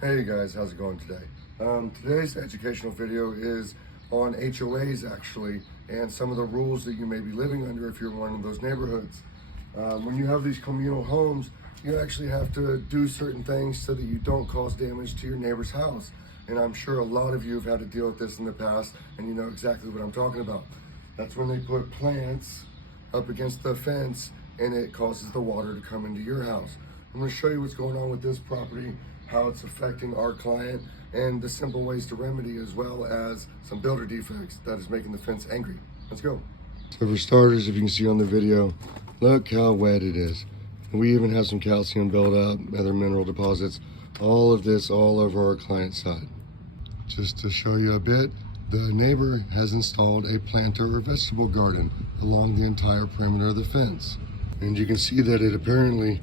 Hey guys, how's it going today? Today's educational video is on HOAs actually, and some of the rules that you may be living under if you're in one of those neighborhoods. When you have these communal homes, you actually have to do certain things so that you don't cause damage to your neighbor's house. And I'm sure a lot of you have had to deal with this in the past, and you know exactly what I'm talking about. That's when they put plants up against the fence and it causes the water to come into your house. I'm going to show you what's going on with this property, how it's affecting our client, and the simple ways to remedy, as well as some builder defects that is making the fence angry. Let's go. So for starters, if you can see on the video, look how wet it is. We even have some calcium buildup, other mineral deposits, all of this all over our client's side. Just to show you a bit, the neighbor has installed a planter or vegetable garden along the entire perimeter of the fence. And you can see that it apparently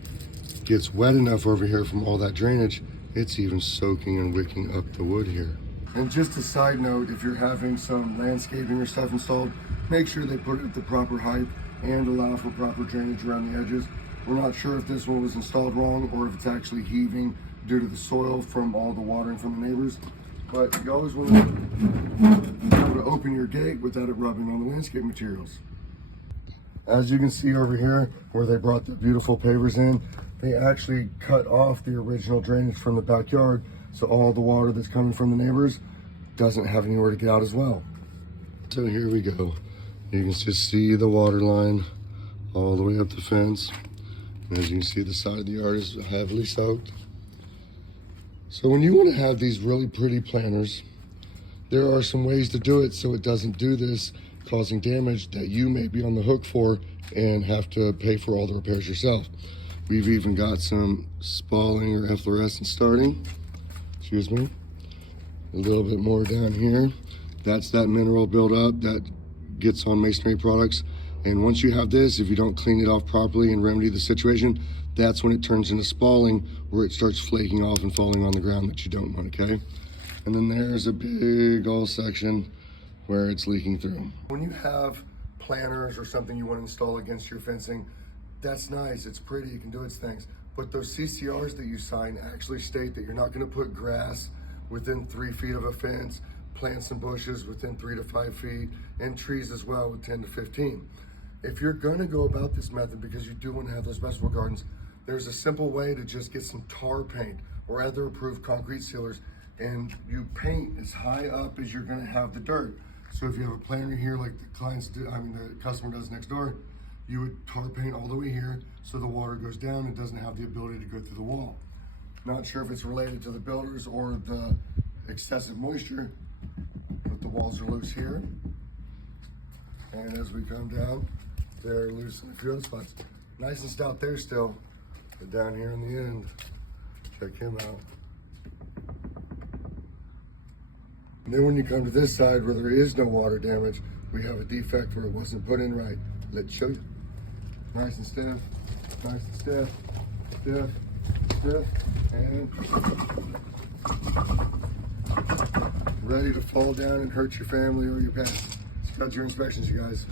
gets wet enough over here from all that drainage, it's even soaking and wicking up the wood here. And just a side note, if you're having some landscaping or stuff installed, make sure they put it at the proper height and allow for proper drainage around the edges. We're not sure if this one was installed wrong or if it's actually heaving due to the soil from all the watering from the neighbors. But you always want to open your gate without it rubbing on the landscape materials. As you can see over here, where they brought the beautiful pavers in, they actually cut off the original drainage from the backyard, so all the water that's coming from the neighbors doesn't have anywhere to get out as well. So here we go. You can just see the water line all the way up the fence. And as you can see, the side of the yard is heavily soaked. So when you want to have these really pretty planters, there are some ways to do it so it doesn't do this, causing damage that you may be on the hook for and have to pay for all the repairs yourself. We've even got some spalling or efflorescence starting. Excuse me. A little bit more down here. That's that mineral buildup that gets on masonry products. And once you have this, if you don't clean it off properly and remedy the situation, that's when it turns into spalling, where it starts flaking off and falling on the ground that you don't want, okay? And then there's a big old section where it's leaking through. When you have planters or something you want to install against your fencing, that's nice, it's pretty, it can do its things. But those CCRs that you sign actually state that you're not going to put grass within 3 feet of a fence, plants and bushes within 3 to 5 feet, and trees as well with 10 to 15. If you're going to go about this method, because you do want to have those vegetable gardens, there's a simple way to just get some tar paint or other approved concrete sealers, and you paint as high up as you're going to have the dirt. So if you have a planter here like the customer does next door, you would tar paint all the way here so the water goes down and doesn't have the ability to go through the wall. Not sure if it's related to the builders or the excessive moisture, but the walls are loose here. And as we come down, they're loose in a few other spots. Nice and stout there still, but down here in the end, check him out. And then when you come to this side where there is no water damage, we have a defect where it wasn't put in right. Let's show you. Nice and stiff, nice and stiff, stiff, stiff, and ready to fall down and hurt your family or your pets. That's your inspections, you guys.